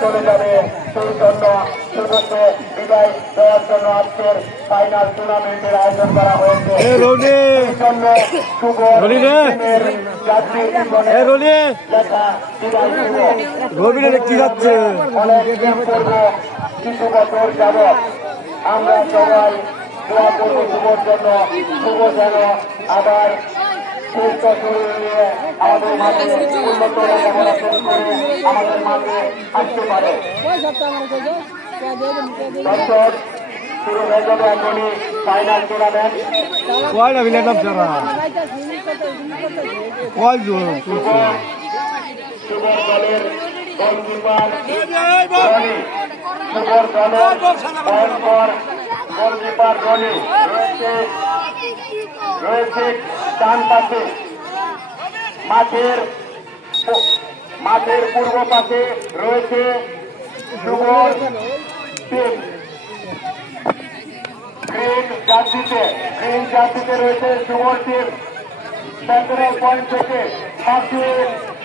চলে যাবে সেই জন্য সুযোগকে বিদায় দেওয়ার জন্য আজকের ফাইনাল টুর্নামেন্টের আয়োজন করা হয়েছে। এই জন্য শুভ কিছু বছর যাবৎ আমরা সবাই দোয়া করব শুভর জন্য, শুভ যেন আবার সুস্থ শরীর নিয়ে আমাদের মাঝে উন্নত লেখাপড়া শেষ করে আমাদের মাঝে আসতে পারে। দর্শক, শুরু হয়ে যাবে এখনই ফাইনাল টুর্নামেন্ট। শুভর দলের গোলকিপার রনি, শুভর দলের ভয়ঙ্কর গোলকিপার রনি রয়েছে ডান পাশে, মাঠের পূর্ব পাশে রয়েছে শুভর টিম। গ্রিন জার্সিতে রয়েছে শুভর টিম। সেন্ট্রাল পয়েন্ট থেকে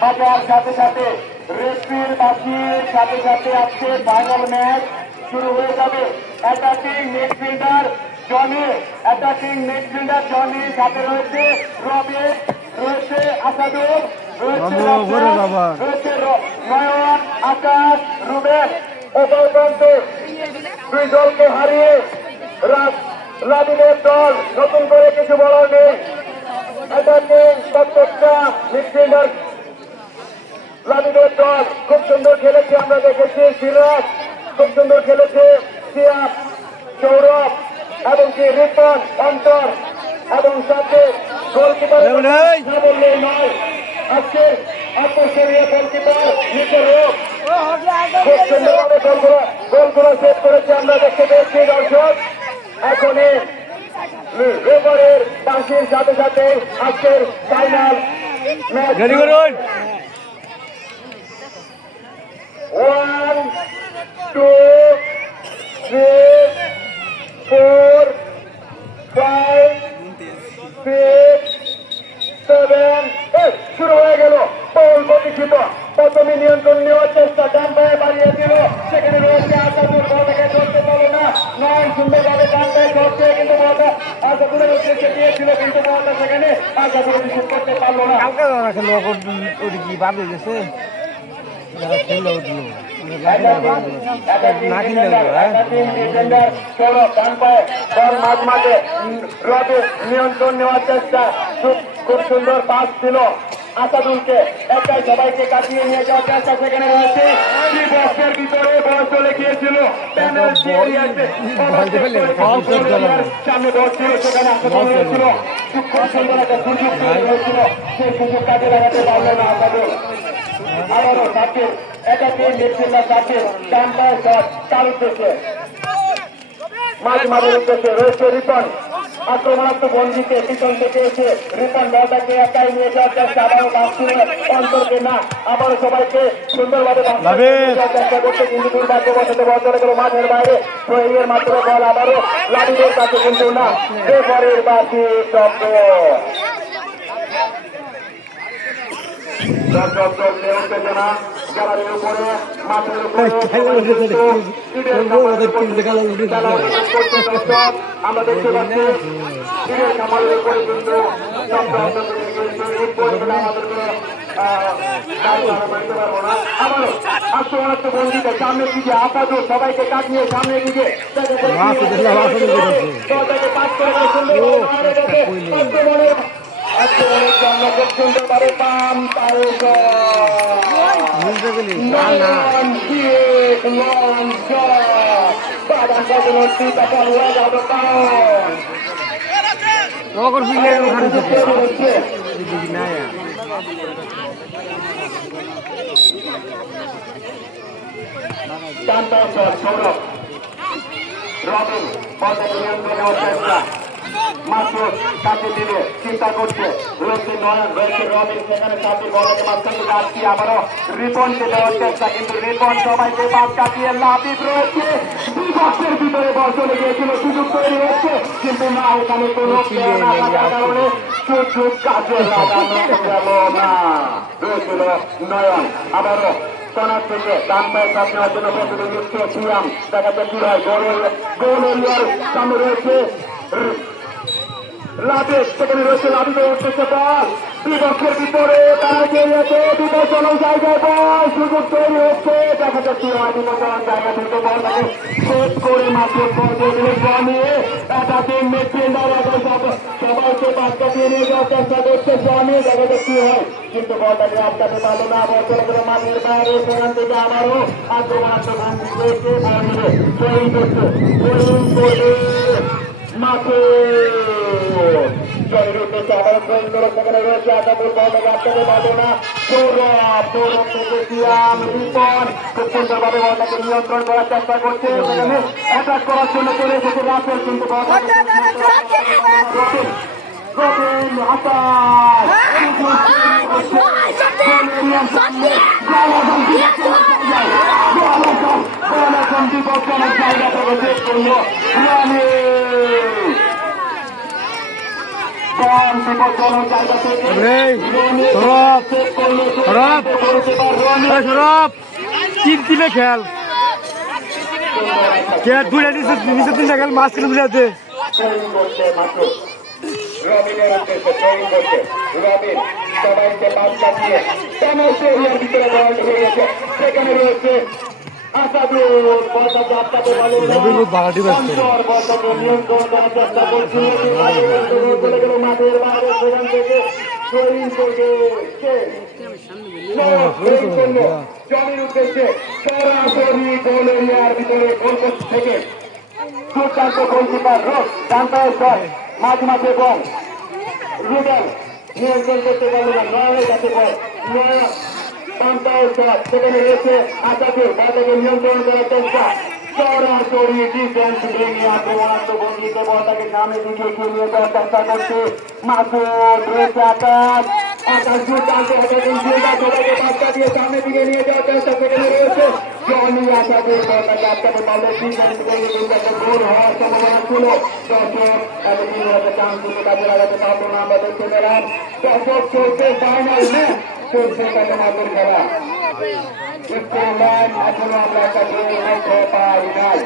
বাজার সাথে সাথে রেফরির বাসির সাথে সাথে আজকে ফাইনাল ম্যাচ শুরু হয়ে যাবে। অ্যাটাকিং মিডফিল্ডার জনি, সাথে রয়েছে রবিন, রয়েছে আসাদুল, রয়েছে নয়ন, আকাশ, রুবেল। অপরপ্রান্তে দুই দলকে হারিয়ে রাবিনের দল, নতুন করে কিছু বলার নেই। অ্যাটাকিং প্রত্যেকটা মিডফিল্ডার রাবিনের দল খুব সুন্দর খেলেছে, আমরা দেখেছি। সিরাজ খুব সুন্দর খেলেছে, সিয়াব, সৌরভ এবং কি রিপন, অন্তর এবং সাথে গোলকিপার নয় আজকে আকর্ষণীয় গোলকিপার নিকরূপ খুব সুন্দরভাবে গোলগুলো সেট করেছে, আমরা দেখতে পেয়েছি। দর্শক, এখনই রেফারির বাঁশির সাথে সাথে আজকের ফাইনাল ম্যাচ 1 2 3 4 5 6 7 8 শুরু হয়ে গেল। বল প্রতিষ্ঠিত, প্রথমে নিয়ন্ত্রণ নেওয়ার চেষ্টা, ডান পায়ে বাড়িয়ে দিল, সেখানে রয়েছে আসাদুল, বলটাকে ধরতে পারলো না। নয়ন সুন্দরভাবে ডান পায়ে ধরছে, কিন্তু বলটা আসাদুলের উদ্দেশ্যে দিয়েছিল, কিন্তু বলটা সেখানে আসাদুল রিসিভ করতে পারলো না। নিয়ন্ত্রণ নেওয়ার চেষ্টা, খুব সুন্দর পাস ছিল আসাদুলকে, একাই সবাইকে কাটিয়ে নিয়ে যাওয়ার চেষ্টা, সেখানে রয়েছে বক্সের ভিতরে বল চলে গিয়েছিল, সামনে বল ছিল, সেখানে আসাদুল হয়েছিল, খুব সুন্দর একটা সুযোগ তৈরি হয়েছিল, সেই সুযোগ কাজে লাগাতে পারলো না আসাদুল। আবারও সাকিব, এটাকে মিডফিল্ডার সাকিব, ডান পায়ের শট তার উদ্দেশ্যে, মাঝে উদ্দেশ্যে রয়েছে রিপন, আক্রমণাত্মক ভঙ্গিতে পিছন থেকে এসে রিপন বলটাকে একাই নিয়ে যাওয়ার চেষ্টা, আবারও বাঁচছিল অন্তরকে না, আবারও সবাইকে সুন্দরভাবে চেষ্টা করতে, কিন্তু দুর্ভাগ্যবশত বল চলে গেল মাঠের বাইরে। এর মাধ্যমে বল আবারও লাবিদের কাছে, কিন্তু না, রেফারির বাকি শব্দ। উত্তেজনা গ্যালারির উপরে, মাঠের উপরে আমরা দেখতে পাচ্ছি ঈদের খামারের উপরে কিন্তু আবারও আত্মহত্যা বন্দিতে সামনের দিকে আপাতত সবাইকে কাটিয়ে সামনের দিকে সুন্দরভাবে পাম সৌরভ রবিন মাসুদ কাছে দিলে চিন্তা করছে, রয়েছে নয়ন, রয়েছে রবিন, সেখানে সাথে বলকে মাঝখানে যাচ্ছি, আবারও রিপনকে দেওয়ার চেষ্টা, কিন্তু রিপন সবাইকে বাদ কাটিয়ে লাবিব রয়েছে, বক্সের ভিতরে বল চলে গিয়েছিল, সুযোগ তৈরি হচ্ছে, কিন্তু না, এখানে কোনো প্লেয়ার না থাকার কারণে সুযোগ কাজে লাগানো গেল না। হয়েছিল নয়ন। আবারও কর্নার থেকে ডান পায়ে শট নেওয়ার জন্য প্রস্তুতি নিচ্ছে সিয়াম। দেখাতে কি হয়, গোল এরিয়ার সামনে রয়েছে লাভে, সেখানে রয়েছে লাভিতে উঠতেছে বল বিপক্ষের ভিতরে, তারা জড়িয়েছে বিপজ্জনক জায়গায় বল, সুযোগ তৈরি হচ্ছে। দেখা যাচ্ছে বিপজ্জনক জায়গা থেকে বলটাকে শেষ করে মাত্র বল নিয়ে একাধিক মিডফিল্ডার সবাইকে বাচ্চা দিয়ে নিয়ে যাওয়ার চেষ্টা করছে জনি। দেখা যাচ্ছে কি হয়, কিন্তু বলটাকে আটকাতে পারলো না। বল চলে গেল মাঠের বাইরে, সেখান থেকে আবারও আক্রমণাত্মক ভঙ্গি রয়েছে। বল নিয়ে ট্রেনিং করছে, ট্রেনিং করবে মাঠে জয়ের উদ্দেশ্যে আবার ট্রেনিং করে সেখানে রয়েছে আশাপুর। বলটাকে আটকাতে পারলো না। সৌরভ থেকে সিয়াম রিপন খুব সুন্দরভাবে বলটাকে নিয়ন্ত্রণ করার চেষ্টা করছে। সেখানে অ্যাটাক করার জন্য চলে এসেছে রাসেল, কিন্তু তিনে খেল নিচে তিনটা খেল মাছ কিনে বুঝাতে রবিনের উদ্দেশ্যে ট্রেনিং করছে রবিন। সবাইকে বাদ কাটিয়ে এরিয়ার ভিতরে বল হয়ে গেছে, সেখানে রয়েছে আসাদুল। বলটাকে আটকাতে পারলো না, বলটাকে নিয়ন্ত্রণ করার চেষ্টা করছে। চলে গেল মাঠের বাইরে, সেখান থেকে ট্রেনিং করবে জমির উদ্দেশ্যে সরাসরি গোল এরিয়ার ভিতরে গোলপোস্ট থেকে দুর্দান্ত গোলকিপার রোড ডান পায়ের শট মাঝে মাঝে বল রুবেল নিয়ন্ত্রণ করতে পারলো না। নয়নের কাছে বল, নয় বাম পায়ের শট, সেখানে রয়েছে আশাপুর। বলটাকে নিয়ন্ত্রণ করার চেষ্টা, সরাসরি ডিফেন্স ভেঙে আক্রমণাত্মক ভঙ্গিতে বলটাকে সামনে দিকে এগিয়ে নিয়ে যাওয়ার চেষ্টা করছে মাসুদ। রয়েছে আকাশ, দুর্দান্ত সবাইকে বাচ্চা দিয়ে সামনে দিকে নিয়ে যাওয়ার চেষ্টা, সেখানে রয়েছে জনি। আশাপুর বলটাকে আটকাতে পারলে ডিফেন্স ভেঙে দুর্দান্ত গোল হওয়ার সম্ভাবনা ছিল। দর্শক এতদিন চান্স দুটো কাজে লাগাতে পারতো না, আমরা দেখতে পেলাম। দর্শক চলছে ফাইনাল ম্যাচ, চলছে মাঠের খেলা। এখনো আমরা একটা গোল হতে পারি নাই।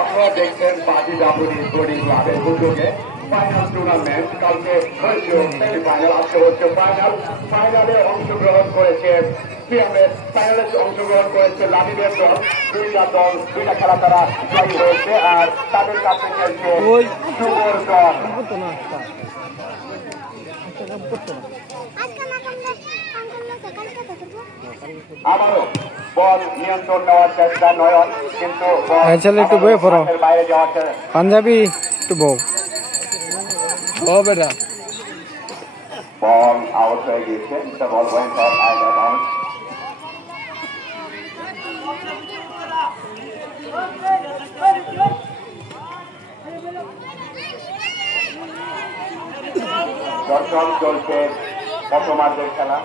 আপনারা দেখছেন বাজি দাবুনি বোর্ডিং ক্লাবের উদ্যোগে ফাইনাল টুর্নামেন্ট। কালকে হয়েছে সেমিফাইনাল, আজকে হচ্ছে ফাইনাল। ফাইনালে অংশগ্রহণ করেছে ফাইনালে অংশগ্রহণ করেছে লাভিবের দল। দুইটা খেলা তারা জয়ী হয়েছে, আর তাদের কাছে খেলছে শুভর দল। আবারও বল নিয়ন্ত্রণ নেওয়ার চেষ্টা নয়ন, কিন্তু একটু বয়ে পড়ো বাইরে যাওয়ার পাঞ্জাবি একটু বউ বেটা বল আউট হয়ে গিয়েছে। Ball went off out of bounds. দর্শক চলছে প্রথমার্ধের খেলা।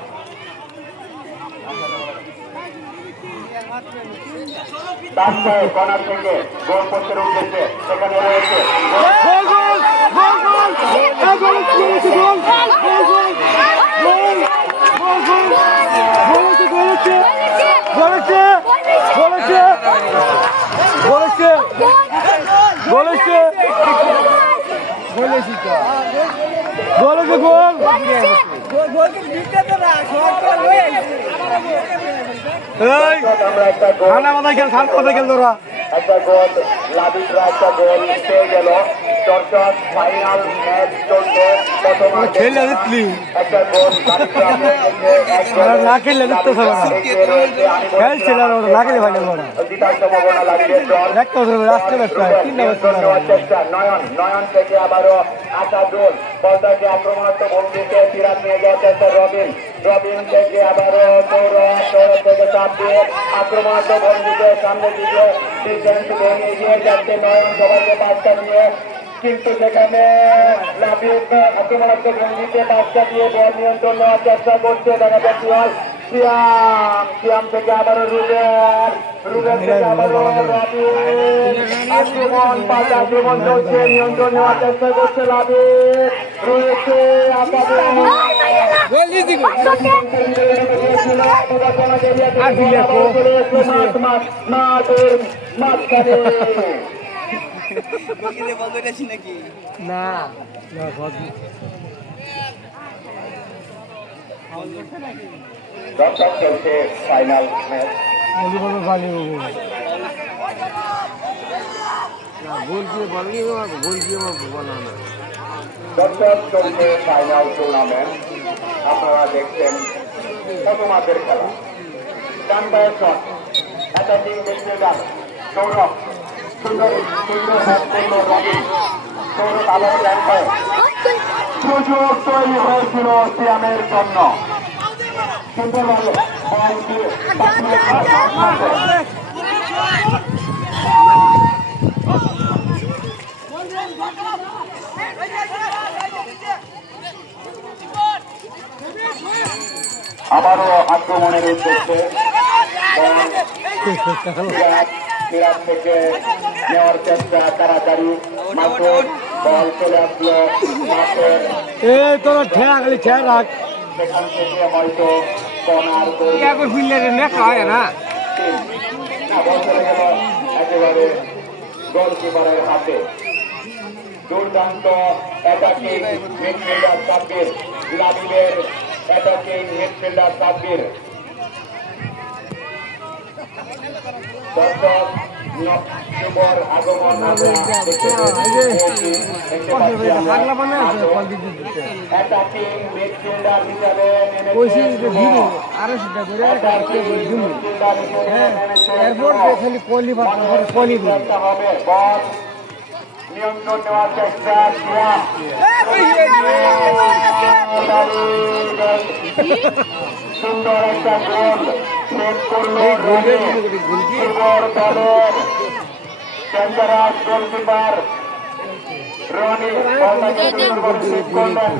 কর্নার থেকে গোল পোস্টের উদ্দেশ্যে, সেখানে রয়েছে একটা গোল লাভিটরা একটা গোল পেয়ে গেল। দর্শক ফাইনাল ম্যাচ চলছে, একটা গোল জিতার সম্ভাবনা লাগবে চেষ্টা নয়ন। নয়ন থেকে আবারও আশাদুল বলটাকে আক্রমণাত্মক ভঙ্গিতে ফিরাত নিয়ে যাওয়ার চেষ্টা রবিন। রবিন থেকে আবারও সৌরভ থেকে চাপ দিয়ে আক্রমণাত্মক ভঙ্গিতে সামনে দিকে ডিফেন্স ভেঙে এগিয়ে যাচ্ছে নয়ন সবাইকে বাচ্চা দিয়ে, কিন্তু সেখানে লাবিব আক্রমণাত্মক ভঙ্গিতে বাচ্চা দিয়ে বল নিয়ন্ত্রণ নেওয়ার চেষ্টা করছে। দেখা যাচ্ছে সিয়াম থেকে আবারও রুবেল থেকে আবারও আক্রমণ চলছে, নিয়ন্ত্রণ নেওয়ার চেষ্টা করছে লাবিব, রয়েছে না দর্শক চলছে ফাইনাল ম্যাচ। দর্শক চলছে ফাইনাল টুর্নামেন্ট। আপনারা দেখছেন প্রথম হাতের খেলা। ডান পায়ের শট, অ্যাটাকিং মিডফিল্ডার সৌরভ, সুন্দর সুন্দর শট করলো রবি। সৌরভ আলো ডান পায়ে, সুযোগ তৈরি হয়েছিল সিয়ামের জন্য, সুন্দরভাবে বল দিয়ে আবারও আক্রমণের উদ্দেশ্যে সিরাজ থেকে নেওয়ার চেষ্টা, তাড়াতাড়ি মাসুদ, বল চলে আসলো মাঠের, তোর ঠেয়া খালি ঠেয়া রাখ সেখান থেকে হয়তো কর্নার লেখা হয় না বল চলে গেল একেবারে গোলকিপারের হাতে। দুর্দান্ত অ্যাটাকিং মিডফিল্ডার সাব্বির, লাবিবের অ্যাটাকিং মিডফিল্ডার সাব্বির। দর্শক শুভর আগমন অ্যাটাকিং মিডফিল্ডার হিসাবে হবে। বল নিয়ন্ত্রণ নেওয়ার চেষ্টা, সুন্দর একটা গোল সেট করলো শুভর দলের ডেঞ্জারাস গোলকিপার রনি। করলেন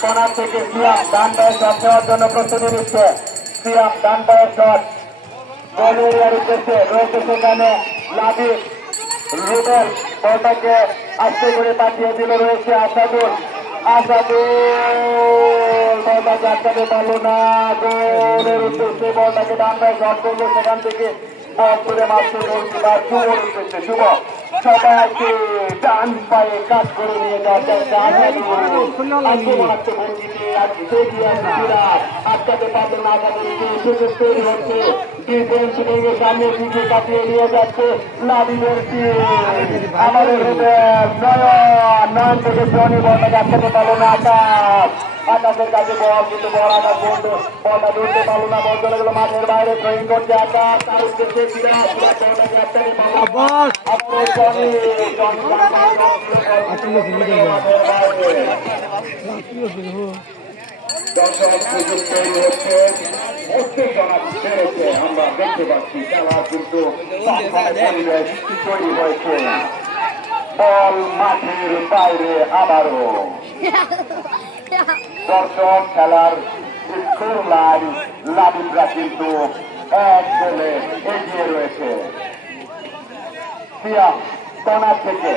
কর্নার থেকে সিয়াম ডান পায়ের শট নেওয়ার জন্য প্রস্তুতি নিচ্ছে। সিয়াম ডান পায়ের শট গোল এরিয়ার উদ্দেশ্যে, রয়েছে সেখানে লাবিব, রুবেল বলটাকে আস্তে করে পাঠিয়ে দিল, রয়েছে আসাদুল, বলটাকে আটকাতে পারলো না, গোলের উদ্দেশ্যে বলটাকে ডান পায়ে শট করলো, সেখান থেকে বল করে মারছে গোলকিপার শুভর উদ্দেশ্যে। শুভ সবাইকে ডান পায়ে কাজ করে নিয়ে যাওয়ার চেষ্টা, আটকাতে পারলো না, সুযোগ তৈরি হচ্ছে, ডিফেন্স ভেঙে সামনের দিকে কাটিয়ে নিয়ে যাচ্ছে লাবিবের টিম। আমাদের নয়ন থেকে জনি বলটাকে আটকাতে পারলো না, আকাশের কাছে বল, কিন্তু বল আকাশ বলতো, বলটা ধরতে পারলো না, বল চলে গেল মাঠের বাইরে, ড্রয়িং করছে আকাশ, তার উদ্দেশ্যে বলটাকে আটকাতে দর্শক সুযোগ তৈরি হচ্ছে, উত্তেজনা বেড়েছে, আমরা দেখতে পাচ্ছি খেলা কিন্তু পরিবেশ তৈরি হয়েছে। বল মাঠের বাইরে আবারও। দর্শক খেলার স্কোর লাইন লাবিবরা কিন্তু এক গোলে এগিয়ে রয়েছে। সিয়াম কর্নার থেকে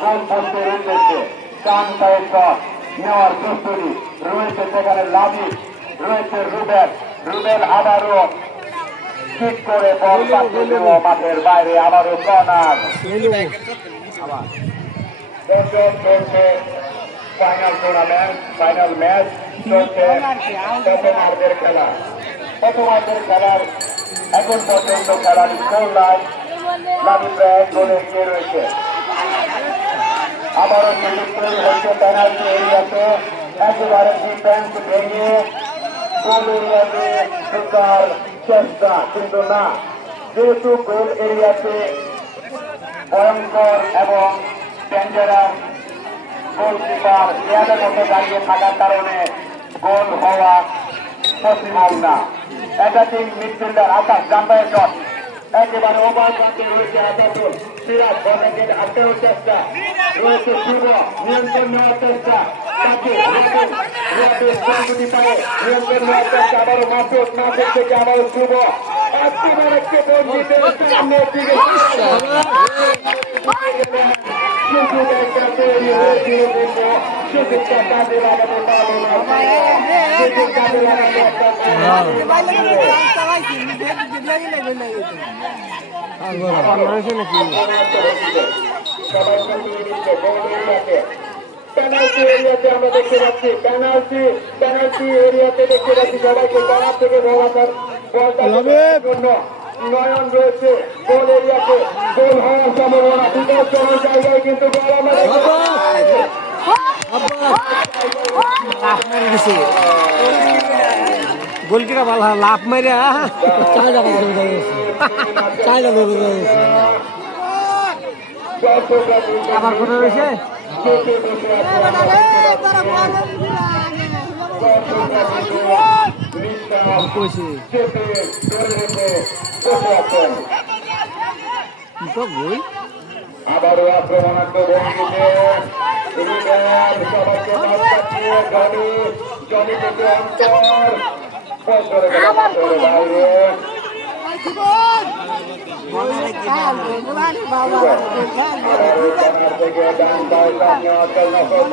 গোল পোস্টের উদ্দেশ্যে ডান পায়ে শট নেওয়ার প্রস্তুতি, রয়েছে সেখানে লাবিব, রয়েছে রুবেল আবারও ঠিক করে বল পাঠিয়ে দেব মাঠের বাইরে, আবারও কর্নার। দর্শক চলছে ফাইনাল টুর্নামেন্ট, ফাইনাল ম্যাচ চলছে প্রথমার্ধের খেলা। প্রথমার্ধের খেলার এখন পর্যন্ত খেলার স্কোর লাইন লাবিবরা এক গোলে এগিয়ে রয়েছে। আবারও সুযোগ তৈরি হচ্ছে পেনাল্টি এরিয়াতে, একেবারে ডিফেন্স ভেঙে গোল এরিয়াতে ঢোকার চেষ্টা, কিন্তু না, যেহেতু গোল এরিয়াতে ভয়ঙ্কর এবং ডেঞ্জারাস গোলকিপার দেয়ালের মধ্যে দাঁড়িয়ে থাকার কারণে গোল হওয়া পসিবল না। অ্যাটাকিং মিডফিল্ডার আকাশ জানবাইয়ের শট একেবারে ওভার প্রান্তে রয়েছে আজাদুল সিরাজ বলকে আটকানোর চেষ্টা রয়েছে শুভ নিয়ন্ত্রণ নেওয়ার চেষ্টা তাকে পায়ে নিয়ন্ত্রণ নেওয়ার চেষ্টা আবারও মাসুদ থেকে আবারও শুভ একেবারে সামনের দিকে সুযোগ একটা তৈরি হয়েছিল কিন্তু সুযোগটা কাজে লাগাতে পারল না সুযোগ কাজে লাগাতে পেনাল্টি এরিয়াতে আমরা দেখতে পাচ্ছি পেনাল্টি এরিয়াতে দেখতে পাচ্ছি সবাইকে কর্নার থেকে বলার বলটা জন্য নয়ন রয়েছে গোল এরিয়াতে গোল হওয়ার সম্ভাবনা বিপজ্জনক জায়গায় কিন্তু গোল আমাদের গোলকিরা ভালো লাভ মারে আবার কোথায় রয়েছে আবারও আক্রমণাত্মক ভঙ্গিতে সবাইকে জমি থেকে অন্তর বাইরে থেকে ডান পায়ে সামনে অচল নকল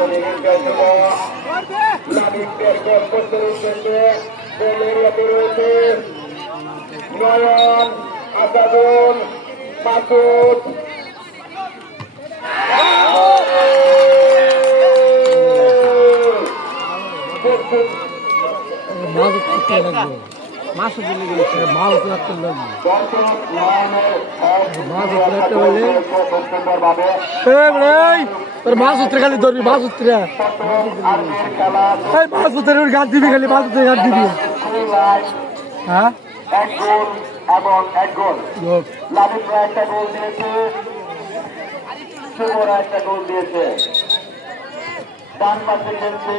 নাবিকদের গোল করতে রয়েছে গোল এরিয়াতে রয়েছে নয়ন আসাদুল মাসুদ মাছ উত্তরে খালি ধরবি মাছ উত্তরে মাছ উত্তরে গাছ দিবি খালি মাছ উত্তরে গাছ দিবি হ্যাঁ এক গোল এবং এক গোল লাবিবরা একটা গোল দিয়েছে শুভরা একটা গোল দিয়েছে ডান পাশে খেলছে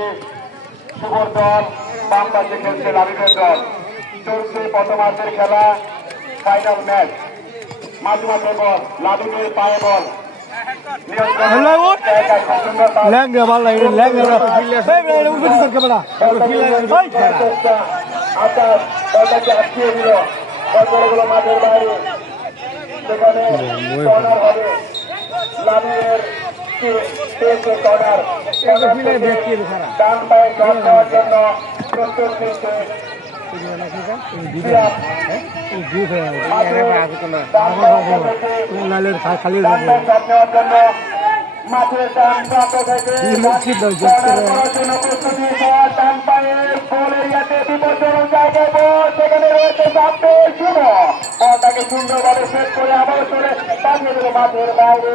শুভর দল বাম পাশে খেলছে লাবিবের দল চলছে প্রথমার্ধের খেলা ফাইনাল ম্যাচ মাঝে বল লাবিবের পায়ে বল আটকিয়ে দিল বলগুলো মাঠের বাইরে সেখানে কর্নার হবে লাবিবের কর্নার ডান পায়ে শট নেওয়ার জন্য প্রস্তুত নিচ্ছে মাঠের ডান প্রান্ত থেকে প্রস্তুতি ডান পায়ের গোল এরিয়াতে বিপজ্জনক জায়গায় বল সেখানে রয়েছে চাপে শুভ বলটাকে সুন্দরভাবে সেট করে আবার চলে পাঠিয়ে দিল মাঠের বাইরে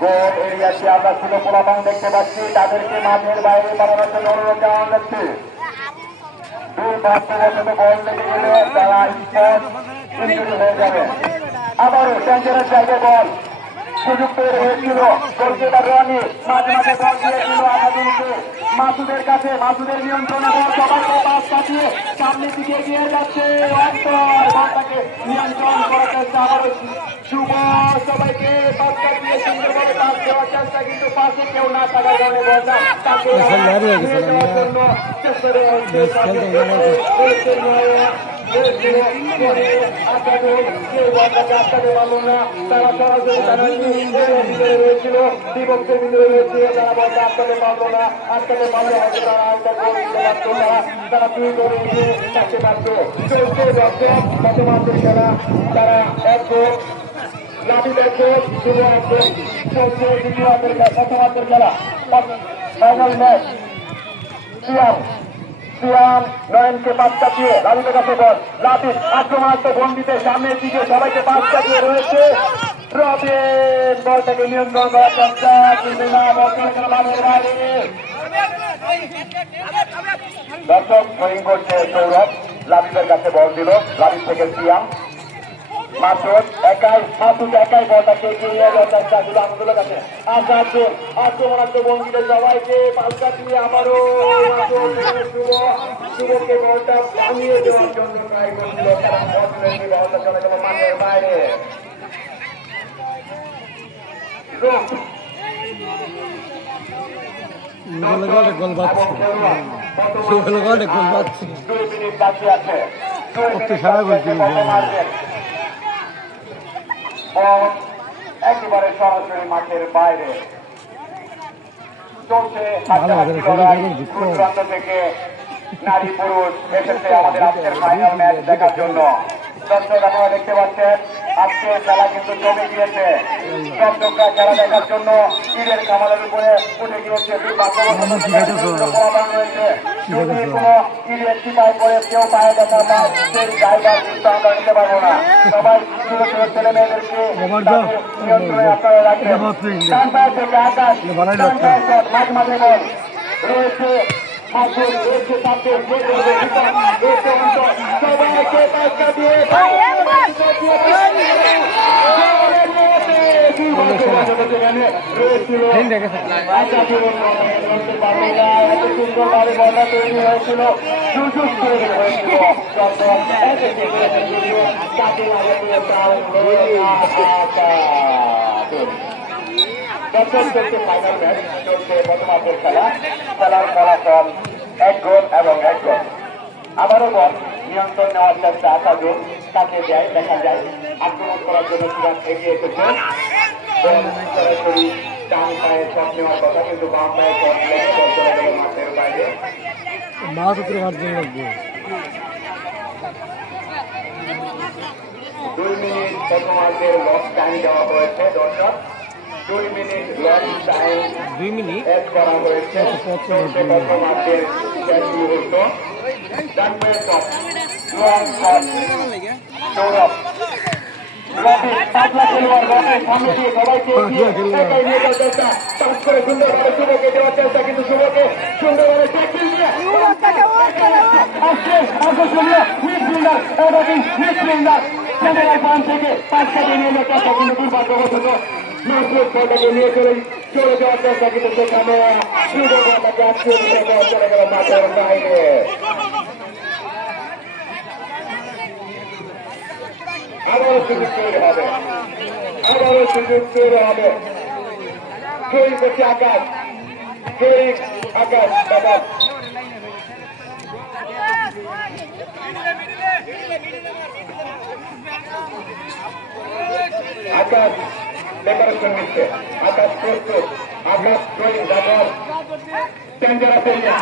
গোল এরিয়াতে আমরা ছোট পোলাপান দেখতে পাচ্ছি তাদেরকে মাঠের বাইরে বাড়ানোর জন্য অনুরোধ জানানো যাচ্ছে দুই বাস্তবত বল লেগে গেলে তারা স্পট ইনজুরি হয়ে যাবে আবারও ডেঞ্জারাস জায়গায় বল সুযোগ তৈরি হয়েছিল গোলকিপার রনি মাঝে বল দিয়েছিল আসাদুলকে মাসুদের কাছে মাসুদের নিয়ন্ত্রণে বল সবাইকে পাস পাঠিয়ে সামনের দিকে এগিয়ে যাচ্ছে অন্তর বলটাকে নিয়ন্ত্রণ করার চেষ্টা আবারও শুভ সবাইকে পাস পাঠিয়ে সুন্দরভাবে পাস দেওয়ার চেষ্টা কিন্তু পাশে কেউ না থাকার কারণে বলটা তাকে দেওয়ার জন্য চেষ্টা দেওয়া হচ্ছে তারা সরাসরি রয়েছিল বিভক্তের ভিতরে রয়েছিল তারা বলতে আটকাতে পারলো না আটকাতে পারলে হয়তো তারা আটকা করে দিতে পারতো তারা দুই করে থাকতে পারতো চলছে দর্শক প্রথমার্ধের খেলা তারা এক গোল লাবিব এক গোল শুভ এক গোল চলছে দ্বিতীয়ার্ধের প্রথমার্ধের খেলা ফাইনাল ম্যাচ সিয়াম নয়নকে পাস কাটিয়ে লাবিবের কাছে বল লাবিব আক্রমণাত্মক ভঙ্গিতে সামনের দিকে সবাইকে পাস কাটিয়ে রয়েছে রবিন বলটাকে নিয়ন্ত্রণ করার চেষ্টা কিন্তু না বলের বাইরে দর্শক ড্রয়িং করছে সৌরভ লাবিবের কাছে বল দিল লাবিব থেকে সিয়াম মাসুদ একাই বলটাকে এগিয়ে যাওয়ার চেষ্টা শুধু আনন্দুলের কাছে আক্রমণাত্মক ভঙ্গিতে সবাইকে পাল্টা দিয়ে আবারও শুভকে বলটা ভাঙিয়ে দেওয়ার জন্য ট্রাই করছিল কারণ বলটা চলে গেল মাঠের বাইরে গোল পাচ্ছে 2 মিনিট বাকি আছে সারা গোল একেবারে সরাসরি মাঠের বাইরে চলছে থেকে নারী পুরুষ এসেছে আমাদের আজকের ফাইনাল ম্যাচ দেখার জন্য দর্শক আপনারা দেখতে পাচ্ছেন আজকে খেলা কিন্তু জমে গিয়েছে দর্শকরা খেলা দেখার জন্য ঈদের খামারের উপরে উঠে গিয়েছে রয়েছে যদি কোনো ঈদের চিপাই করে কেউ পায়ে দেখা বা সেই জায়গায় কিন্তু আমরা নিতে পারবো না সবাই ছোট ছোট ছেলে মেয়েদেরকে নিয়ন্ত্রণে আপনারা রাখবেন থেকে আকাশ মাঝে মাঝে বল রয়েছে ফাইনাল ম্যাচ চলছে প্রথম আপের খেলার ফলাফল 1 গোল এবং 1 গোল আবারও বল নিয়ন্ত্রণ নেওয়ার চেষ্টা আসাজুল তাকে যায় দেখা যায় আক্রমণ করার জন্য সুরাজ এগিয়ে এসেছে সরাসরি ডান পায়ে শট নেওয়ার কথা কিন্তু বাম পায়ে শট লেগে বল চলে গেল মাঠের বাইরে মাছ উপরে মাছ দিয়ে রাখবো 2 মিনিট প্রথমার্ধের লস টাইম দেওয়া হয়েছে দর্শক 2 minute loss time 2 minute add করা হয়েছে প্রথমার্ধের শেষ মুহূর্ত ডান পায়ে shot long shot Sourav Robi পাতলা খেলোয়াড় রবি সামনে দিয়ে সবাইকে একাই নিয়ে যাওয়ার চেষ্টা পাস করে সুন্দরভাবে শুভকে দেওয়ার চেষ্টা কিন্তু শুভকে সুন্দরভাবে ট্যাকল দিয়ে আকর্ষণীয় মিডফিল্ডার এবারে মিডফিল্ডার সেন্টার পয়েন্ট থেকে পাস কাটিয়ে নিয়ে যাওয়ার চেষ্টা কিন্তু দুর্ভাগ্যবশত মাসুদ বলটাকে নিয়ে চলে যাওয়ার চেষ্টা কিন্তু সেখানে শুভ বলটাকে আটকে দিয়ে চলে গেল মাঠের বাইরে আবারও সুযোগ তৈরি হবে তৈরি করছে আকাশ দাদা আকাশ প্রিপারেশন নিচ্ছে আকাশ প্রস্তুত আকাশ তৈরি জাগর ডেঞ্জারাস এরিয়া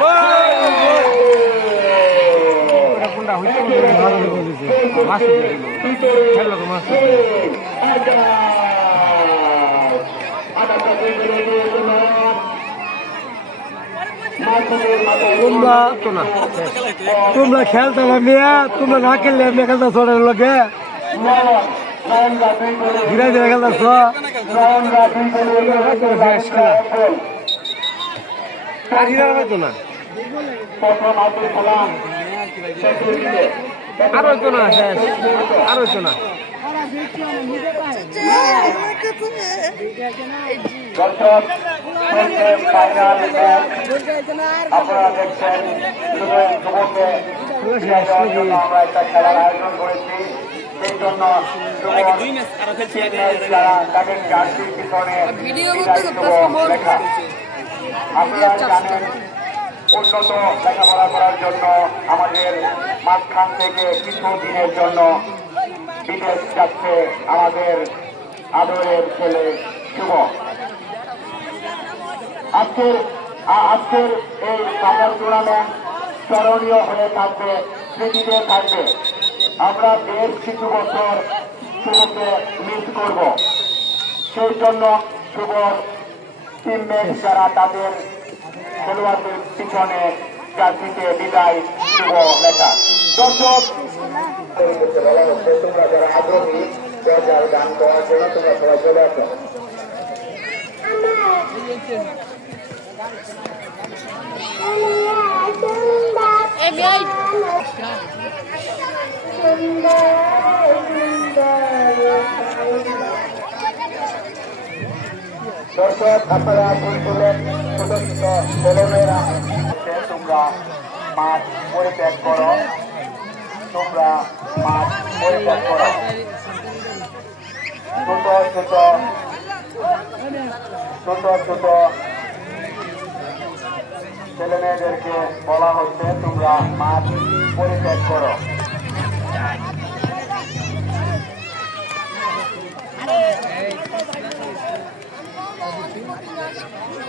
তোমরা খেলতে মিয়া তোমরা না খেললে এমনি খেলতে ছোটের লোকে ঘিরে দিয়ে খেলতেছ হয়তো না আর হয়তো না শেষ আর হয়তো না আপনারা দেখছেন আমরা একটা খেলার আয়োজন করেছি সেই জন্য তাদের জার্সির পিছনে লেখা আপনারা জানেন উন্নত লেখাপড়া করার জন্য আমাদের মাঝখান থেকে কিছু দিনের জন্য বিদেশ যাচ্ছে আমাদের আদরের ছেলে শুভ আজকের এই ফাইনাল টুর্নামেন্ট স্মরণীয় হয়ে থাকবে স্মৃতিতে থাকবে আমরা বেশ কিছু বছর শুভকে মিস করব সেই জন্য শুভর টিমমেট যারা তাদের খেলোয়াড়দের পিছনে জার্সিতে বিদায় শুভ লেখা দর্শক বলা হচ্ছে তোমরা যারা আগ্রহী দরজার গান করার জন্য তোমরা সবাই চলে আসো সুন্দর দর্শক আপনারা তুলতুলেন ছোট ছোট ছেলেমেয়েরা তোমরা মাঠ পরিত্যাগ করো, তোমরা মাঠ পরিত্যাগ করো। ছোট ছোট ছোট ছোট ছেলে মেয়েদেরকে বলা হচ্ছে তোমরা মাঠ পরিত্যাগ করো।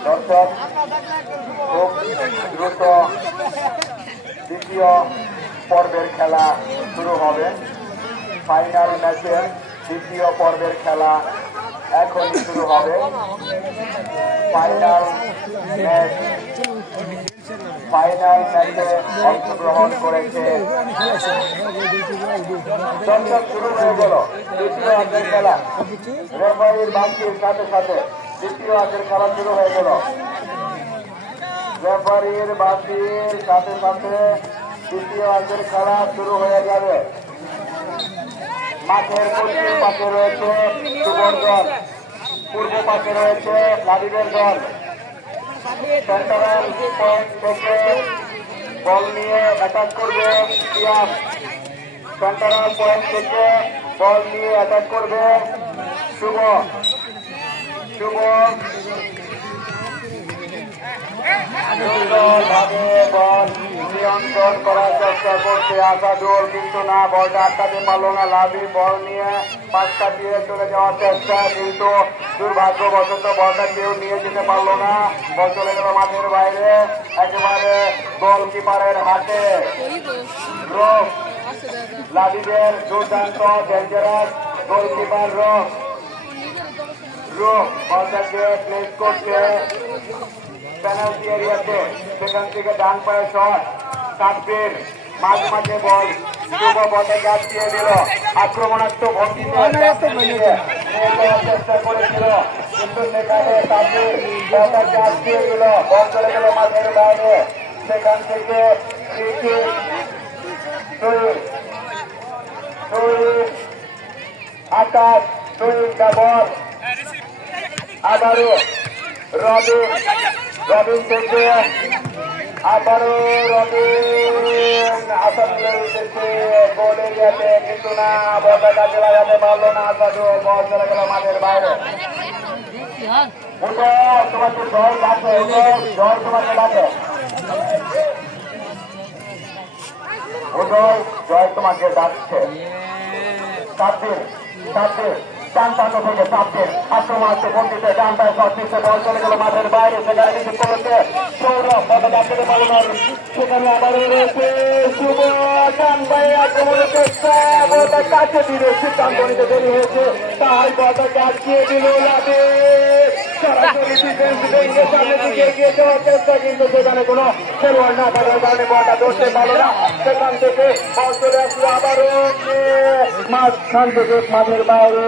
দর্শক খুব দ্রুত দ্বিতীয় পর্বের খেলা শুরু হবে। ফাইনাল ম্যাচের দ্বিতীয় পর্বের খেলা এখনই শুরু হবে। ফাইনাল ম্যাচে অংশগ্রহণ করেছে। দর্শক শুরু হয়ে গেল দ্বিতীয় অর্ধের খেলা। রেফারির বাঁশির সাথে সাথে দ্বিতীয় অর্ধের খেলা শুরু হয়ে গেল। রেফারির বাঁশির সাথে সাথে দ্বিতীয় অর্ধের খেলা শুরু হয়ে যাবে। মাঠের পশ্চিম পাশে রয়েছে সুবর দল, পূর্ব পাশে রয়েছে লাবিবের দল। সেন্ট্রাল পয়েন্ট থেকে বল নিয়ে অ্যাটাক করবে সিয়াম। সেন্ট্রাল পয়েন্ট থেকে বল নিয়ে অ্যাটাক করবে শুভ। সুন্দরভাবে বল নিয়ন্ত্রণ করার চেষ্টা করছে আসাদুল, কিন্তু না, বলটা আটকাতে পারলো না। লাভি বল নিয়ে পাশ কাটিয়ে চলে যাওয়ার চেষ্টা, কিন্তু দুর্ভাগ্যবশত বলটা কেউ নিয়ে যেতে পারলো না। বল চলে গেল মাঠের বাইরে, একেবারে গোলকিপারের হাতে। লাভিদের দুর্দান্ত ডেঞ্জারাস গোলকিপার বলটাকে প্লেস করছে পেনাল্টি এরিয়াতে। সেখান থেকে ডান পায়ে শট, সাব্বির মাঝে বল, শুভ বলটাকে আটকিয়ে দিল। আক্রমণাত্মক ভঙ্গিতে চেষ্টা করেছিল, কিন্তু সেখানে সাব্বির বলটাকে আটকিয়ে দিল। বল চলে গেল মাঠের বাইরে। সেখান থেকে আকাশ বল আবারও রবিন থেকে আবারও আসাদুলের উদ্দেশ্যে গোল এরিয়াতে, কিন্তু না, বলটা কাজে লাগাতে পারলো না আসাদুল। বল চলে গেল মাঠের বাইরে। তোমাকে জয় ডাকে, জয় তোমাকে ডাকে, জয় তোমাকে ডাকছে। সাব্বির ডান প্রান্ত থেকে সাব্বির আক্রমণাত্মক বন্দিতে ডান পায়ে শট দিচ্ছে। বল চলে গেল মাঠের বাইরে। সেখানে রিসিভ করেছে সৌরভ, বলটা ডাকতে পারল না। সেখানে আবারও রয়েছে শুভ, ডান পায়ে আক্রমণের চেষ্টা, বলটা কাছে দিলে সিদ্ধান্ত নিতে দেরি হয়েছে। তার বলটাকে আটকিয়ে দিল লাভে। সরাসরি ডিফেন্স ভেঙে সামনের দিকে এগিয়ে যাওয়ার চেষ্টা, কিন্তু সেখানে কোনো খেলোয়াড় না থাকার কারণে বলটা ধরতে পারল না। সেখান থেকে বল চলে আসলো আবারও মাঝখান থেকে মাঠের বাইরে।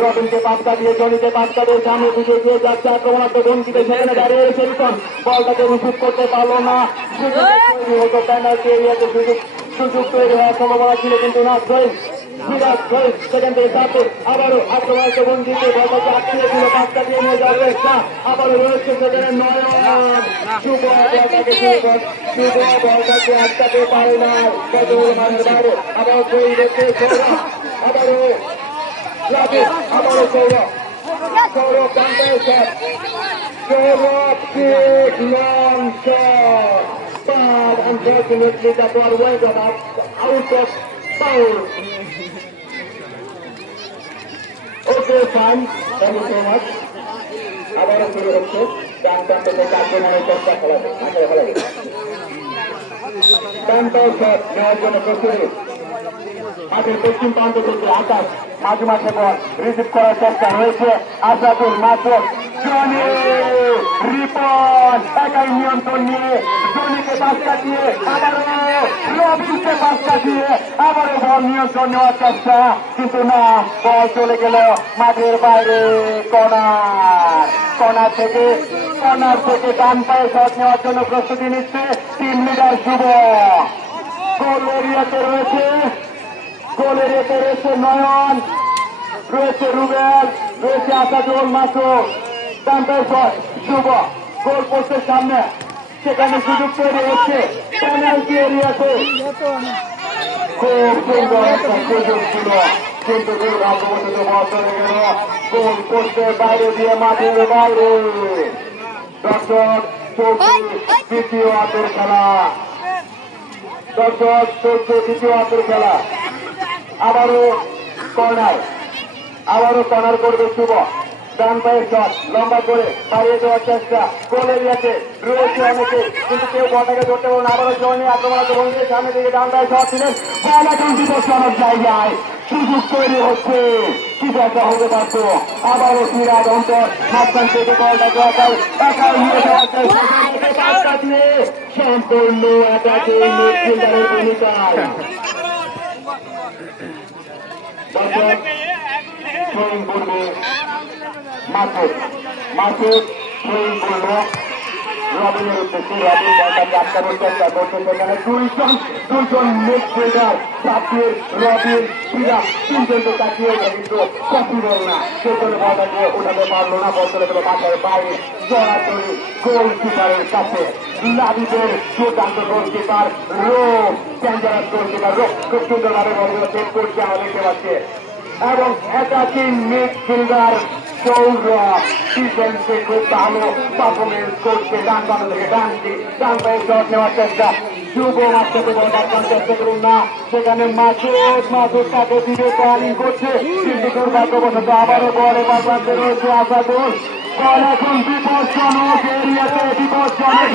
রবিনকে পাঁচটা দিয়ে জনিতে পাঁচটা দিয়ে সামনে দিকে এগিয়ে যাচ্ছে। আক্রমণাত্মক বঞ্চিত, সেখানে দাঁড়িয়ে রয়েছে রিপন, বলটাকে রিসিভ করতে পারলো না। হতো পেনাল্টি এরিয়াতে সুযোগ তৈরি হওয়ার সম্ভাবনা ছিল, কিন্তু না। সেখান থেকে সাথে আবারও আক্রমণাত্মক বঞ্চিত, বলটাকে আটকিয়ে দিল। পাঁচটা দিয়ে নিয়ে যাওয়ার চেষ্টা, আবারও রয়েছে সেখানে নয়ন। শুভ বলটাকে আটকাতে পারে না, মাঠের বাইরে। আবার আবারও সৌরভ ডান্ডায় shot, Sourav kick long shot, but unfortunately that was went out of foul. Okay, fine, thank you so much. আবারও শুরু হচ্ছে ডান প্রান্ত থেকে আক্রমণের চেষ্টা, খেলাবে ডান পায়ে শট নেওয়ার জন্য প্রস্তুতি। মাঠের পশ্চিম প্রান্ত থেকে আকাশ মাঝে বল রিসিভ করার চেষ্টা রয়েছে আসাদুল। মাত্র জনি রিপন একাই নিয়ন্ত্রণ নিয়ে জনিকে পাস কাটিয়ে আবারও রবিনকে পাস কাটিয়ে আবারও বল নিয়ন্ত্রণ নেওয়ার চেষ্টা, কিন্তু না, বল চলে গেল মাঠের বাইরে। কর্নার থেকে ডান পায়ে শট নেওয়ার জন্য প্রস্তুতি নিচ্ছে টিম লিডার শুভ। গোল এরিয়াতে রয়েছে নয়ন। রয়েছে রুবেল, রয়েছে আসাদুল মাসুদ, ডান্ডার শট শুভ গোল পোস্টের সামনে, সেখানে সুযোগ তৈরি হচ্ছে পেনাল্টি এরিয়াতে। খুব সুন্দর একটা সুযোগ ছিল, কিন্তু দুর্ভাগ্যবশত বল চলে গেল গোল পোস্টের বাইরে দিয়ে, মাঠের বাইরে। দর্শক চলছে দ্বিতীয় হাতের খেলা, দর্শক চলছে দ্বিতীয় হাতের খেলা। আবারও কর্নার করবে শুভ, ডান পায়ের শট লম্বা করে বাড়িয়ে দেওয়ার চেষ্টা, গোল এরিয়াতে রয়েছে অনেকে, কিন্তু কেউ বলটাকে ধরতে পারবে না। আবারও জয়নি আক্রমণাত্মক ভঙ্গিতে সামনে দিকে ডান পায়ের শট ছিলেন, বল এখন বিপজ্জনক জায়গায়, সুযোগ তৈরি হচ্ছে, কিছু একটা হতে পারতো। আবারও সিরাজ অন্তর মাঝখান থেকে বলটাকে একাই নিয়ে যাওয়ার চেষ্টা দিয়ে সম্পূর্ণ অ্যাটাকিং মিডফিল্ডারের ভূমিকায়। সুইং করবে মাসুদ সুইং করলো রবিনের উদ্দেশ্যে, রবি বলটাকে আটকানোর চেষ্টা করছে, সেখানে দুইজন মিডফিল্ডার সাব্বির, রবিন, সিরাজ তিনজনকে তাকিয়ে কিন্তু পসিবল না, সেজন্য বলটাকে উঠাতে পারলো না, বল চলে গেল মাঠের বাইরে সরাসরি গোলকিপারের কাছে। লাবিবের দুর্দান্ত গোলকিপার, ডেঞ্জারাস গোলকিপার, খুব সুন্দরভাবে বলগুলো চেক করছে, আমরা দেখতে পাচ্ছি। এবং অ্যাটাকিং মিডফিল্ডার সৌরভ ডিফেন্সে খুব ভালো পারফরমেন্স করছে, ডান বাম থেকে ডান পায়ে শট নেওয়ার চেষ্টা, শুভ মাঝখানে বল বাঁচানোর চেষ্টা করুন না, সেখানে মাসুদ তাকে দিবে প্ল্যানিং করছে, কিন্তু দুর্ভাগ্যবশত আবারও বল এবার প্রান্তে রয়েছে আসাদুল, বল এখন বিপজ্জনক এরিয়াতে, বিপজ্জনক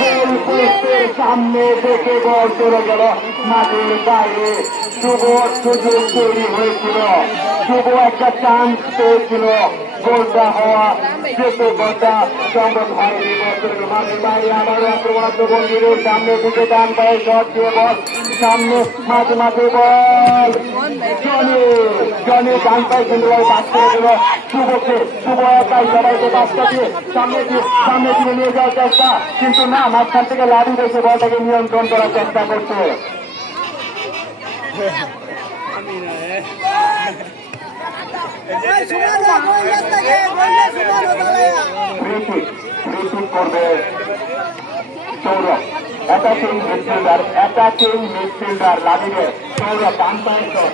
গোল পোস্টের সামনে থেকে বল চলে গেল মাঠের বাইরে। শুভ সুযোগ তৈরি হয়েছিল, শুভ একটা চান্স পেয়েছিল, গোলটা হওয়া যেত, গোলটা সম্ভব হয়নি, মাঠের বাইরে আবারও আক্রমণাত্মক ভঙ্গির সামনে দিকে ডান পায়ে শট দিয়ে বল সামনে মাঝে বল জনি ডান পায়ে কিন্তু পাস করে দিল শুভকে, শুভ একাই সবাইকে পাসটা দিয়ে সামনে দিয়ে নিয়ে যাওয়ার চেষ্টা, কিন্তু না, মাঝখান থেকে লাভি রেখে বলটাকে নিয়ন্ত্রণ করার চেষ্টা করছে। করবে সৌরভ, অ্যাটাকিং মিডফিল্ডার লাবিবে, সৌরভ ডান পায়ের শট,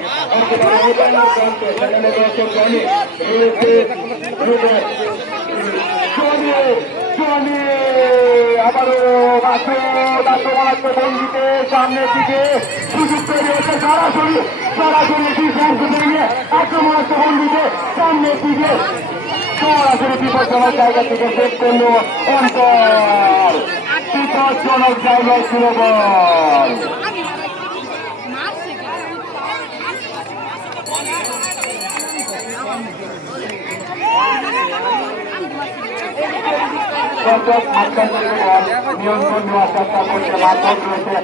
আবারও আক্রমণাত্মক ভঙ্গিতে সামনের দিকে সুযোগ তৈরি হচ্ছে, সরাসরি আক্রমণাত্মক ভঙ্গিতে সামনের দিকে সরাসরি বিপজ্জনক জায়গা থেকে সেট করলো অন্তর, বিপজ্জনক জায়গায় ছিল বল। নিয়ন্ত্রণ নেওয়ার চেষ্টা করছে, মাসুদ রয়েছে,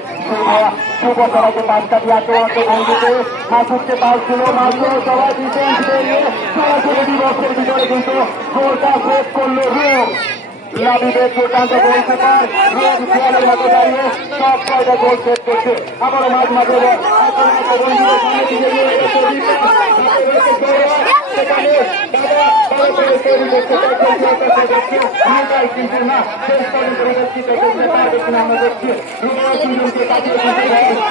শুভ সবাইকে পাঁচটা দিয়ে আক্রমণাত্মক ভঙ্গিতে মাসুদকে পাস ছিল, মাসুদ সবাই ডিফেন্স বেরিয়ে সরাসরি বিপক্ষের ভিতরে কিন্তু গোলটা সেভ করলো রূপ। লাবিবের দুর্দান্ত গোলকিপার রূপ খেয়ালের মতো দাঁড়িয়ে সব কয়টা গোল সেভ করছে, আবারও মাঝে কিন্তু না, শেষ পর্যন্ত আমরা দেখছি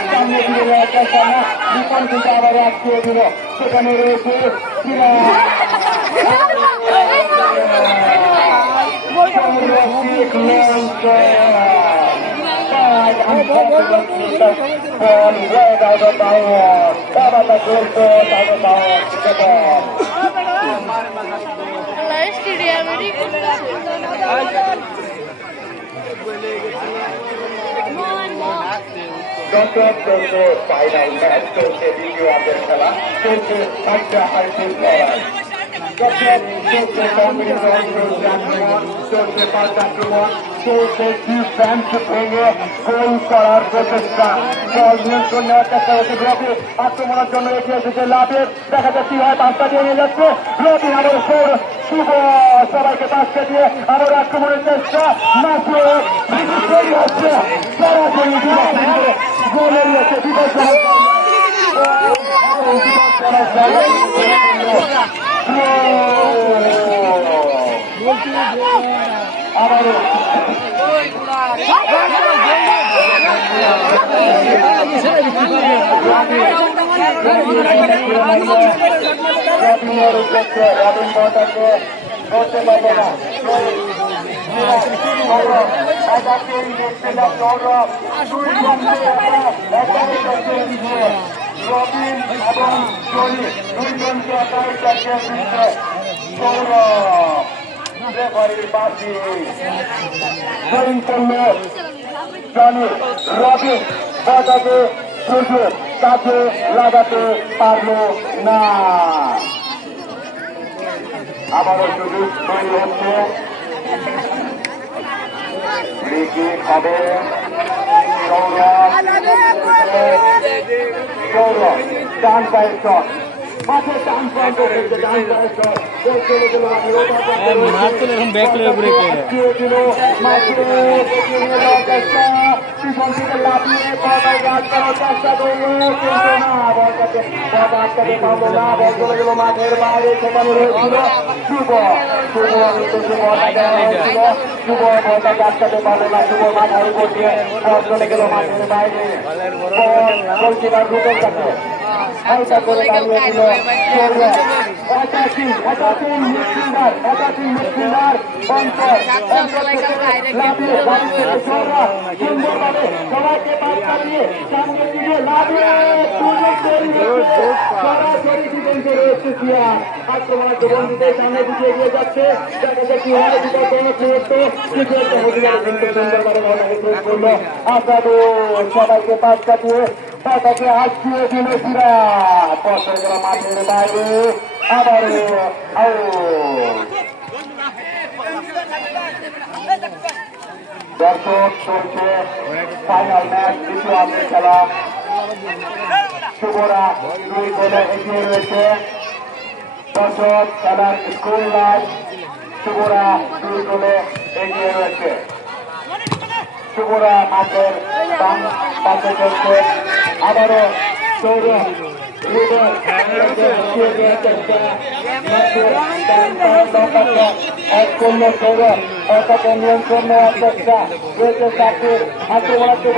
সামনে দিয়ে বিপন কিন্তু আবার আটকিয়ে দিল, সেখানে রয়েছে দর্শক চলছে ফাইনাল ম্যাচ, চলছে দ্বিতীয় হাতের খেলা, চলছে একটা হাইফুল লড়াই, চলছে কম্বিনেশন, চলছে আক্রমণ, চলছে পাঁচ আক্রমণ, চলছে ডিফেন্স ভেঙে গোল করার প্রচেষ্টা, বল নিয়ন্ত্রণ নেওয়ার চেষ্টা হচ্ছে রবি, আক্রমণের জন্য এগিয়ে এসেছে লাভের, দেখা যাচ্ছে হয় পাঁচটা দিয়ে নিয়ে যাচ্ছে রবি, আবার শুভ সবাইকে পাঁচটা দিয়ে আবার আক্রমণের চেষ্টা, মাত্র হচ্ছে সরাসরি গোলের বিপজ্জনক করতে পারবে না রবিন এবং জনি দুইজনকে একাই চালিয়ে দিচ্ছে রেফারির বাসি জয়িন করলো জনি রবিন বাজাতে সুযোগ কাজে লাগাতে পারলো না। আবারও সুযোগ তৈরি হচ্ছে হবে সৌরভ ডান পায়ের শট মাঠে ডান প্রান্ত থেকে ডান পায়ের শট পিছন থেকে লাফিয়ে পাতায় গাছ করার চেষ্টা করলো কিন্তু না বল আটকাতে পারলো না বল চলে গেল মাঠের বাইরে সেখানে রয়েছিল শুভ বলটাকে আটকাতে পারলো না শুভ মাথার উপর দিয়ে বল চলে গেল মাঠের বাইরে গোলকিপার রূপের কাছে হালকা করে দাঁড়িয়েছিল অ্যাটাকিং মিডফিল্ডার অন্তর সুন্দরভাবে সবাইকে পাস কাটিয়ে সামনের দিকে লাভিয়ে সরাসরি দিগন্তে রয়েছে সিয়ার আক্রমণাত্মক বন্ধুদের সামনের দিকে এগিয়ে যাচ্ছে দেখা যাক কি হয় বিপজ্জনক মুহূর্ত কিছু একটা হতে পারে কিন্তু সুন্দরভাবে বলটাকে শেষ করলো আসাদুল সবাইকে পাস কাটিয়ে তাকে আটকিয়ে দিল সিরাজ পথে গেল মাঠের বাইরে আবারও দর্শক চলছে ফাইনাল ম্যাচ দ্বিতীয় আর্ধের খেলা শুভরা 2 গোলে এগিয়ে রয়েছে দর্শক খেলার স্কুল লাইফ শুভরা 2 গোলে এগিয়ে রয়েছে শুভরা মাঠের বাম পাশে চলছে আবারও সৌরভ নিয়ন্ত্রণ নেওয়ার চেষ্টা রয়েছে চাকরির আক্রমণাত্মক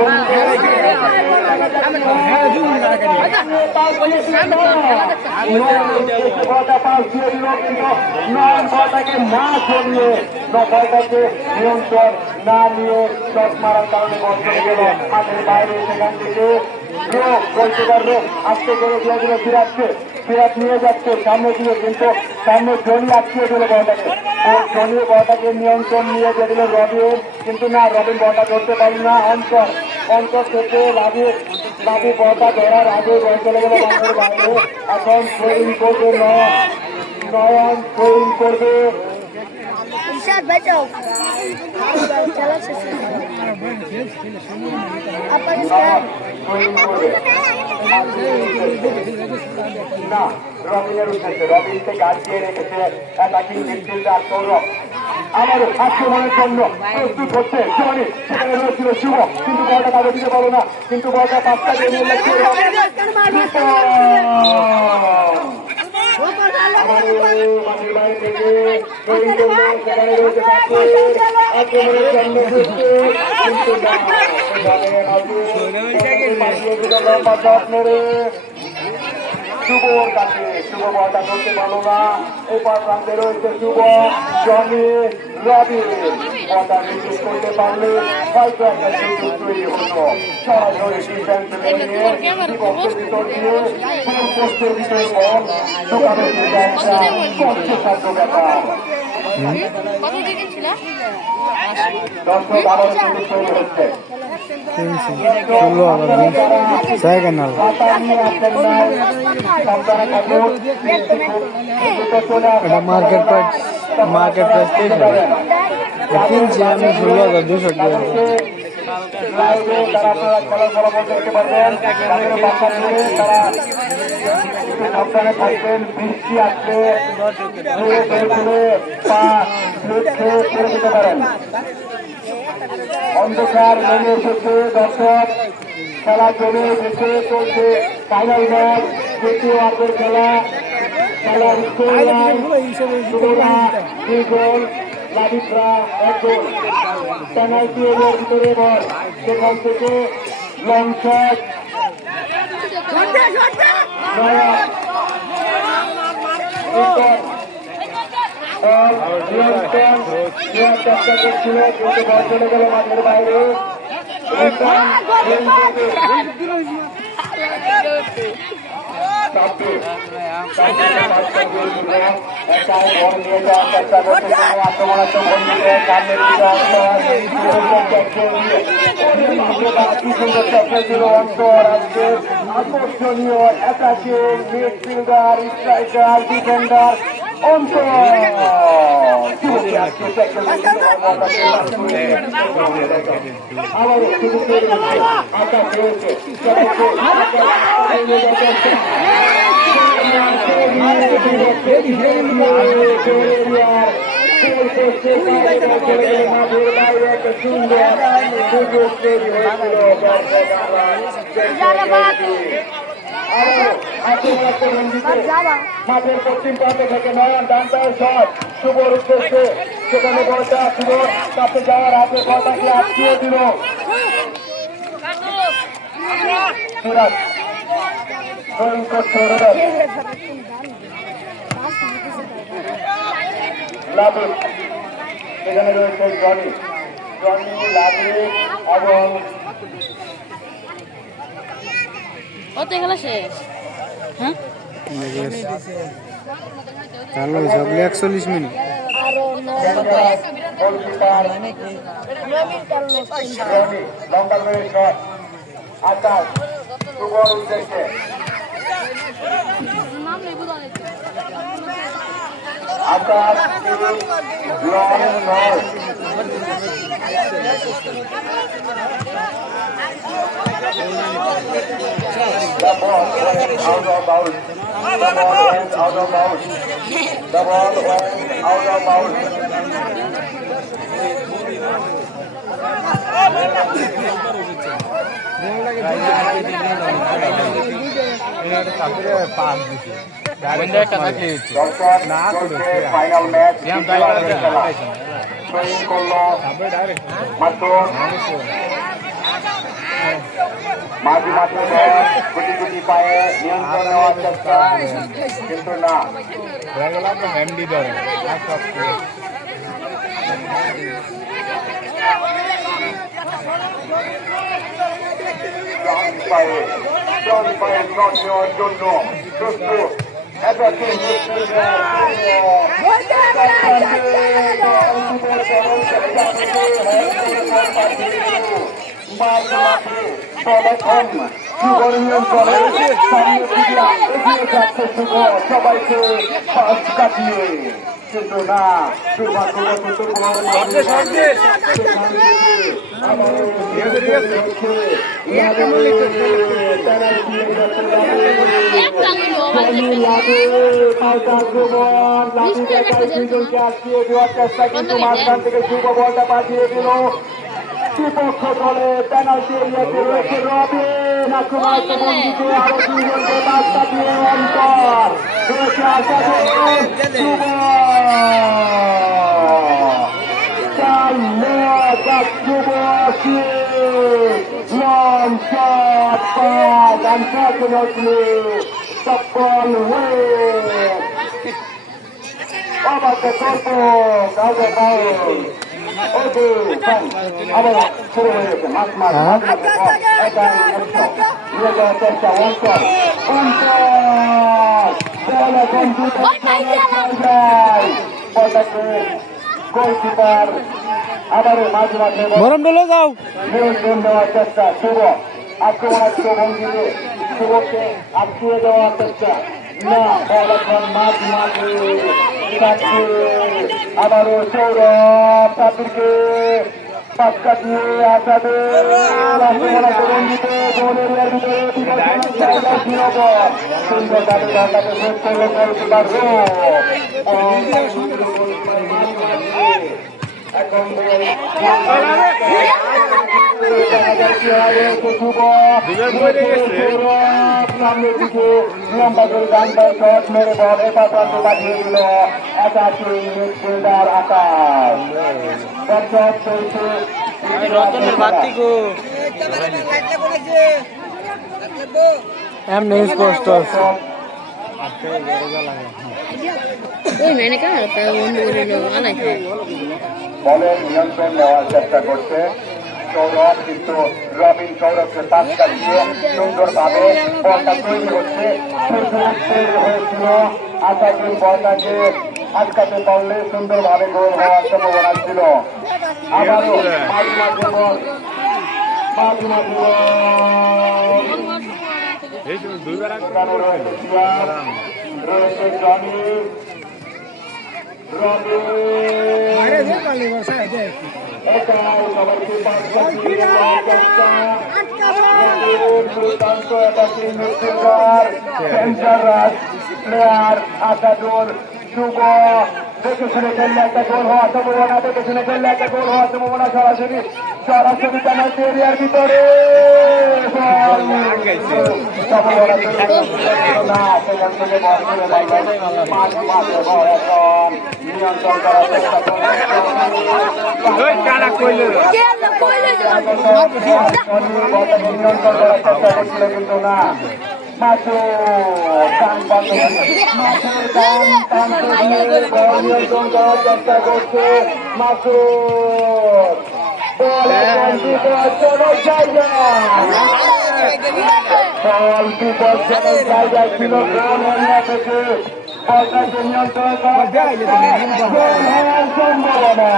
পাস দিয়ে দিল কিন্তু নয় বলটাকে না সরিয়ে বলটাকে নিয়ন্ত্রণ না নিয়ে শট মারার কারণে বল চলে গেল মাঠের বাইরে সেখান থেকে আজকে করে দিয়ে দিল বিরাট নিয়ে যাচ্ছে সামনে দিয়ে কিন্তু সামনে জনি আটকিয়ে দিল বলটাকে জনি বলটাকে নিয়ন্ত্রণ নিয়ে দিয়ে দিল রবিন কিন্তু না রবিন বলটা ধরতে পারল না অন্তর থেকে লাভি বলটা ধরার আগে বল চলে গেল মাঠের বাইরে এখন থ্রোইং করবে নয়ন থ্রোইং করবে না রবিনের উদ্দেশ্যে রবিনকে গাছ দিয়ে রেখেছে অ্যাটাকিং মিডফিল্ডার সৌরভ আবারও আক্রমণের জন্য প্রস্তুত হচ্ছে জনি সেখানে রয়েছিল শুভ কিন্তু বলটা কাজে দিতে পারো না কিন্তু বলটা পাঁচটা দিয়ে নিয়ে যাচ্ছে মাঠের বাইরে থেকে সেখানে রয়েছে আক্রমণের জন্য শুভর কাছে শুভ বলটা করতে পারলো না এপার প্রান্তে রয়েছে শুভ জনি রবি বলটা রিসিভ করতে পারলে হয়তো একটা সুযোগ তৈরি হতো সরাসরি ডিফেন্সে নিয়ে বিপক্ষের ভিতর দিয়ে পোস্টের ভিতরে বল ঢোকানো একটা কষ্টসাধ্য ব্যাপার দর্শক আবার সুযোগ তৈরি হচ্ছে এটা মার্কেট প্রাইস কিনছি আমি 16,200 টাকা সাবধানে থাকবেন বৃষ্টি আসলে দিতে পারেন অন্ধকার নেমে এসেছে দর্শক খেলা জমে এসেছে চলছে ফাইনাল ম্যাচ দ্বিতীয় ওয়ার্ডের খেলার দুই গোল লাবিকরা 1 গোল পেনাল্টি এরিয়ার ভিতরে বল সেখান থেকে লং শট চেষ্টা করছিল কিন্তু বল চলে গেল মাঠের বাইরে আকর্ষণীয় অ্যাটাকিং মিডফিল্ডার স্ট্রাইকার ডিফেন্ডার অন্তর আবার মাঠের পশ্চিম প্রান্ত থেকে নয়ন ডান পায়ের শট শুভর উদ্দেশ্যে সেখানে বলটা শুভ কাছে যাওয়ার আগে বলটাকে আটকিয়ে দিল সিরাজ গোল করছে লাবিক সেখানে রয়েছে জনি লাবিক এবং ওতে খেলা শেষ হ্যাঁ চালু সব 41 মিনিট লম্বা করে শট আকাশ শুভর উদ্দেশ্যে আকাশ The ball went out of bounds. The ball went out of bounds. The ball went out of bounds. Final match training করলো মাত্র মাঝে মাঝে গুটি গুটি পায়ে নিয়ন্ত্রণ নেওয়ার চেষ্টা কিন্তু না পায়ে শট নেওয়ার জন্য প্রস্তুত সবাইকে কাটিয়ে কিন্তু না চেষ্টা কিন্তু মাঝখান থেকে যুব বলটা পাঠিয়ে দিল বিপক্ষ দলে পেনাল্টি এরিয়াতে রয়েছে রবিন আক্রমণাত্মক বন্ধুকে আরো দুইজনকে বার্তা দিয়ে অন্তর রয়েছে Unfortunately, the ball went over the goalpost, out of bounds. আবার শুরু হয়ে গেছে মাছ গোলকিপার আবারও মাঝে মাঝে গরম ডলে যাও নিয়ন্ত্রণ দেওয়ার চেষ্টা শুভ আক্রমণাত্মক ভঙ্গিতে শুভকে আটকিয়ে দেওয়ার চেষ্টা না বল এখন মাঝ মাঝে আবারও সৌরভ তাদেরকে পাশ কাটিয়ে আসাদে গোলের ভিতরে সুন্দর তাদের ঢাকাতে শেষ করলো গোলকিপার এখন সামনের দিকে লম্বা করে ডান্ডায় শট মেরে বল এবার প্রান্ত পাঠিয়ে দিল একাশি মিডফিল্ডার আকাশ দর্শক চলছে রতনের বাতি গো এমনি স্পষ্ট ওই मैंने कहा था বন্ধু করে লো আলাই বলের নিয়ন্ত্রণ নেওয়ার চেষ্টা করছে সৌরভ কিন্তু রবিন সৌরভকে পাস কাটিয়ে সুন্দরভাবে বলটা তৈরি হচ্ছে হয়েছিল আশাকিল বলটাকে আটকাতে পারলে সুন্দরভাবে গোল হওয়ার সম্ভাবনা ছিল আবারও মাঝিমা জীবন রয়েছে জনি এটাই সবাইকে পাস কাটিয়ে দুর্দান্ত একাশি মিডফিল্ডার সেন্টার প্লেয়ার আসাদুল শুভ দেখে শুনে খেললে একটা গোল হওয়ার সম্ভাবনা দেখে শুনে খেললে একটা গোল হওয়ার সম্ভাবনা সরাসরি পেনাল্টি এরিয়ার ভিতরে না সেখান থেকে বল করে পাঁচ মাসে বল এখন নিয়ন্ত্রণ করার চেষ্টা নিয়ন্ত্রণ করার চেষ্টা করছিল কিন্তু না নিয়ন্ত্রণ করার চেষ্টা করছে মাসুদ জায়গায় ছিল থেকে বলটাকে নিয়ন্ত্রণ করার সম্ভাবনা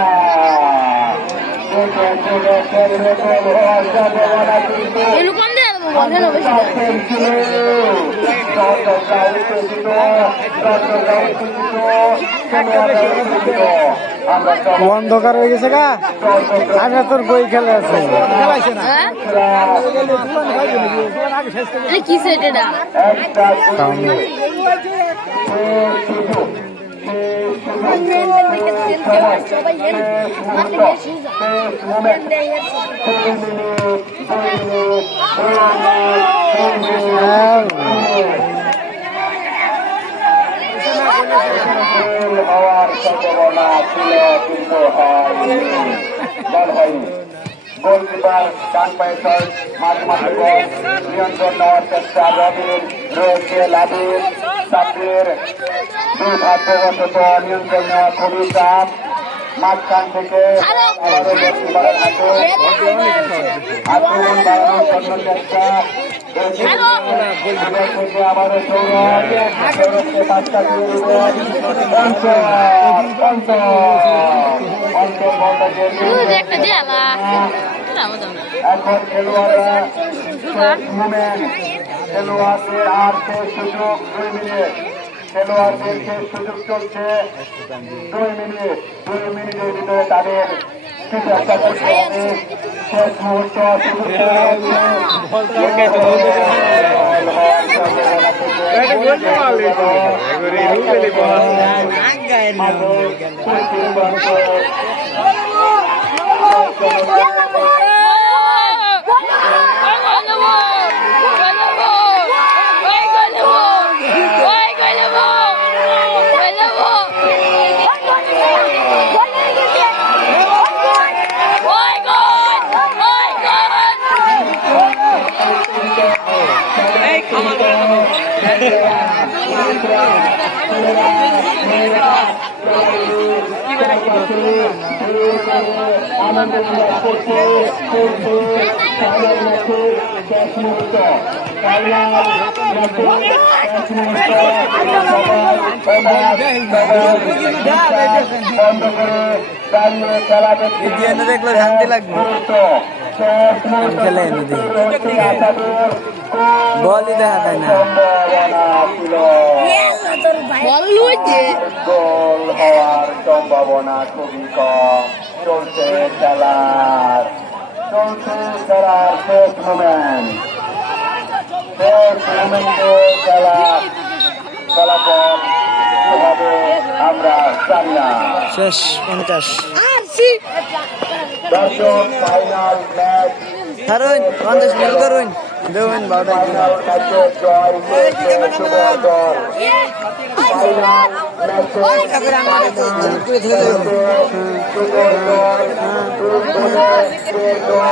অন্ধকার হয়ে গেছে গা আগে তোর বই খেলে আছে কি সেটা হওয়ার সম্ভাবনা ছিল কিন্তু বল হয়নি গোলকিপার ডান পায়ে শট মাঝে বল নিয়ন্ত্রণ নেওয়ার চেষ্টা রবির রয়েছে লাবির সাব্বির দুর্ভাগ্যবশত নিয়ন্ত্রণ নেওয়া খুবই চাপ মাঝখান থেকে আবারও গোলকিপারের হাতে আক্রমণ বাড়ানোর জন্য চেষ্টা আবারও সৌরভকে পাঁচ কাটিয়ে দিলেন এখন খেলোয়াড়রা খেলোয়াড়দের আর শেষ সুযোগ 2 মিনিট খেলোয়াড়দের শেষ সুযোগ চলছে 2 মিনিটের ভিতরে তাদের কিছু একটা করতে হবে শেষ মুহূর্ত আনন্দ করছে বন্ধ করে দাঁড়িয়ে খেলা দেখলে শান্তি লাগবে বলই দেখা যায় না গোল হওয়ার সম্ভাবনা খুবই কম চলছে খেলার শেষ মোমেন্ট ফলাফল হবে আমরা জানি না শেষ 50 দর্শক ফাইনাল ম্যাচ কারণ 50 মিনিট করুন দেবেন 12টা ফাইনাল ম্যাচে জয় পেয়েছে যুব দল ফাইনাল ম্যাচে যুব দল 2 গোলে 1 গোল